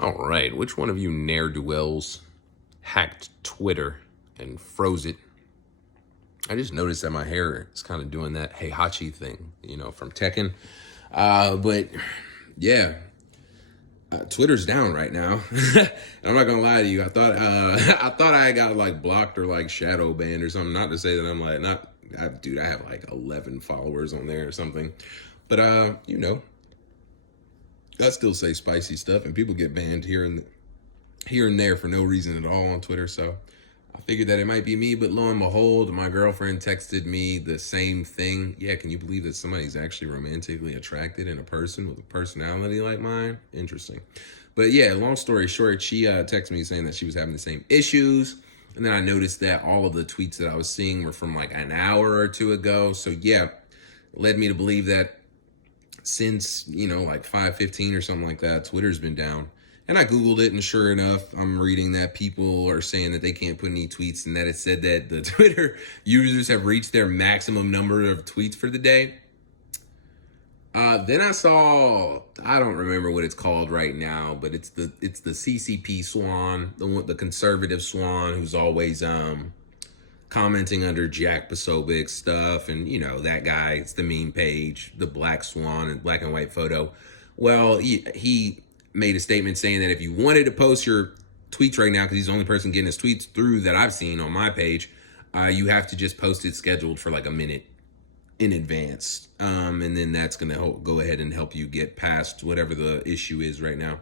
All right, which one of you ne'er-do-wells hacked Twitter and froze it? I just noticed that my hair is kind of doing that Heihachi thing, from Tekken. But yeah, Twitter's down right now. I'm not gonna lie to you. I thought I thought I got like blocked or like shadow banned or something. Not to say that I'm like not, dude. I have like 11 followers on there or something. But I still say spicy stuff, and people get banned here and there for no reason at all on Twitter. So I figured that it might be me, but lo and behold, my girlfriend texted me the same thing. Yeah, can you believe that somebody's actually romantically attracted in a person with a personality like mine? Interesting. But yeah, long story short, she texted me saying that she was having the same issues. And then I noticed that all of the tweets that I was seeing were from like an hour or two ago. So yeah, led me to believe that since, like 5:15 or something like that, Twitter's been down. And I Googled it, and sure enough, I'm reading that people are saying that they can't put any tweets, and that it said that the Twitter users have reached their maximum number of tweets for the day. Then I saw, I don't remember what it's called right now, but it's the CCP Swan, the conservative Swan, who's always commenting under Jack Posobiec stuff, and that guy. It's the meme page, the Black Swan and black and white photo. Well, he made a statement saying that if you wanted to post your tweets right now, because he's the only person getting his tweets through that I've seen on my page, you have to just post it scheduled for like a minute in advance, and then that's gonna go ahead and help you get past whatever the issue is right now.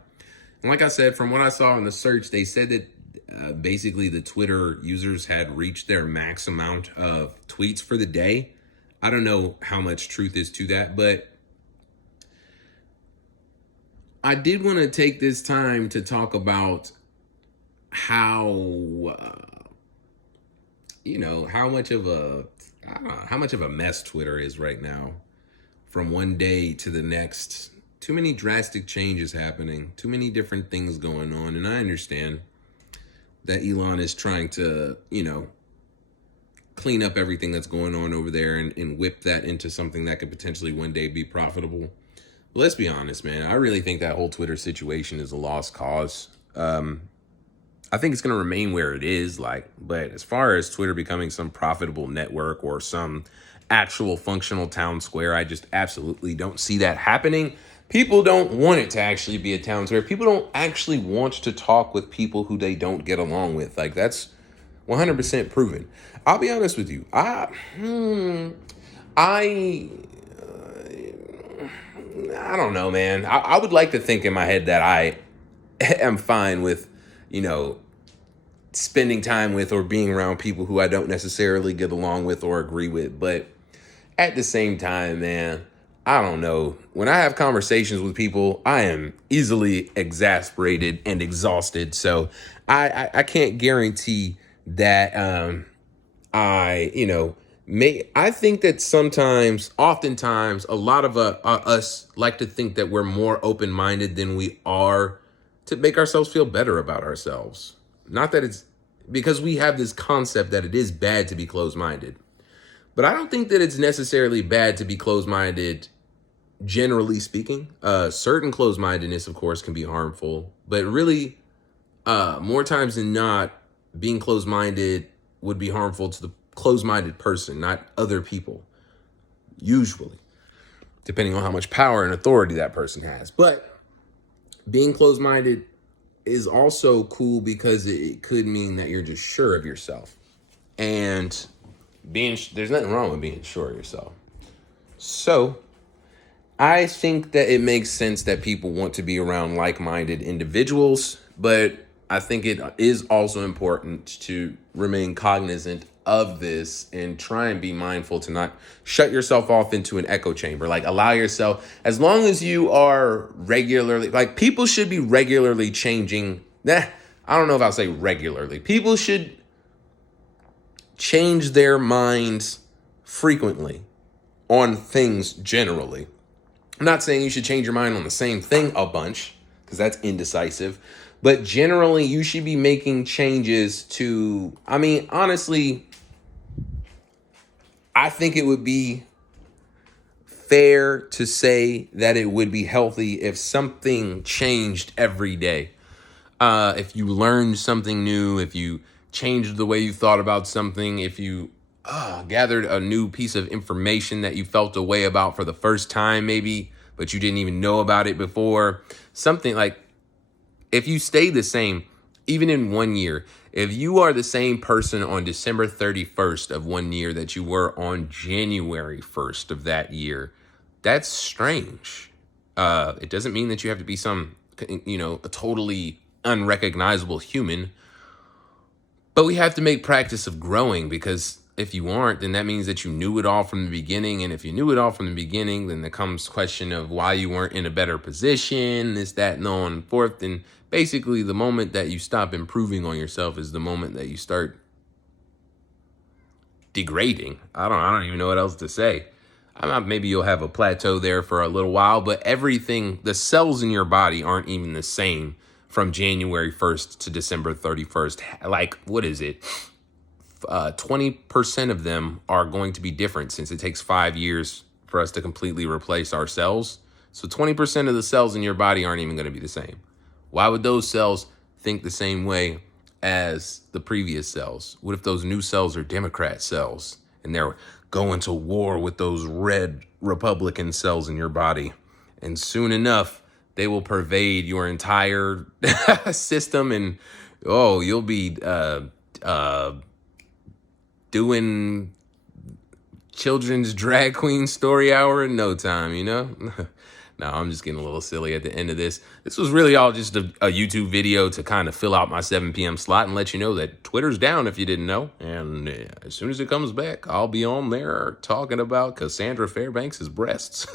And like I said, from what I saw in the search, they said that basically the Twitter users had reached their max amount of tweets for the day. I don't know how much truth is to that, but I did want to take this time to talk about how how much of a I don't know, how much of a mess Twitter is right now. From one day to the next, too many drastic changes happening, too many different things going on, and I understand that Elon is trying to clean up everything that's going on over there and whip that into something that could potentially one day be profitable. But let's be honest, man. I really think that whole Twitter situation is a lost cause. I think it's going to remain where it is, but as far as Twitter becoming some profitable network or some actual functional town square, I just absolutely don't see that happening. People don't want it to actually be a town square. People don't actually want to talk with people who they don't get along with. Like, that's 100% proven. I'll be honest with you. I don't know, man. I would like to think in my head that I am fine with, spending time with or being around people who I don't necessarily get along with or agree with. But at the same time, man, I don't know. When I have conversations with people, I am easily exasperated and exhausted. So I can't guarantee that I think that oftentimes, a lot of us like to think that we're more open-minded than we are to make ourselves feel better about ourselves. Not that it's because we have this concept that it is bad to be closed-minded. But I don't think that it's necessarily bad to be closed-minded, generally speaking. Certain closed-mindedness, of course, can be harmful. But really, more times than not, being closed-minded would be harmful to the closed-minded person, not other people, usually, depending on how much power and authority that person has. But being closed-minded is also cool because it could mean that you're just sure of yourself. And there's nothing wrong with being sure of yourself. So I think that it makes sense that people want to be around like-minded individuals, but I think it is also important to remain cognizant of this and try and be mindful to not shut yourself off into an echo chamber. Like, allow yourself, as long as you are regularly, like, people should be regularly changing. I don't know if I'll say regularly. People should change their minds frequently on things generally. I'm not saying you should change your mind on the same thing a bunch, because that's indecisive. But generally, you should be making changes to, honestly, I think it would be fair to say that it would be healthy if something changed every day. if you learned something new, if you changed the way you thought about something, if you gathered a new piece of information that you felt a way about for the first time, maybe, but you didn't even know about it before. Something like, if you stay the same, even in 1 year, if you are the same person on December 31st of 1 year that you were on January 1st of that year, that's strange. It doesn't mean that you have to be some, a totally unrecognizable human, but we have to make practice of growing, because if you aren't, then that means that you knew it all from the beginning. And if you knew it all from the beginning, then there comes question of why you weren't in a better position, this, that, and on and forth. And basically, the moment that you stop improving on yourself is the moment that you start degrading. I don't even know what else to say. Maybe you'll have a plateau there for a little while, but everything, the cells in your body aren't even the same from January 1st to December 31st. Like, what is it? 20% of them are going to be different, since it takes 5 years for us to completely replace our cells. So 20% of the cells in your body aren't even going to be the same. Why would those cells think the same way as the previous cells? What if those new cells are Democrat cells and they're going to war with those red Republican cells in your body? And soon enough, they will pervade your entire system, and you'll be doing children's drag queen story hour in no time, No, I'm just getting a little silly at the end of this. This was really all just a YouTube video to kind of fill out my 7 p.m. slot and let you know that Twitter's down if you didn't know. And as soon as it comes back, I'll be on there talking about Cassandra Fairbanks' breasts.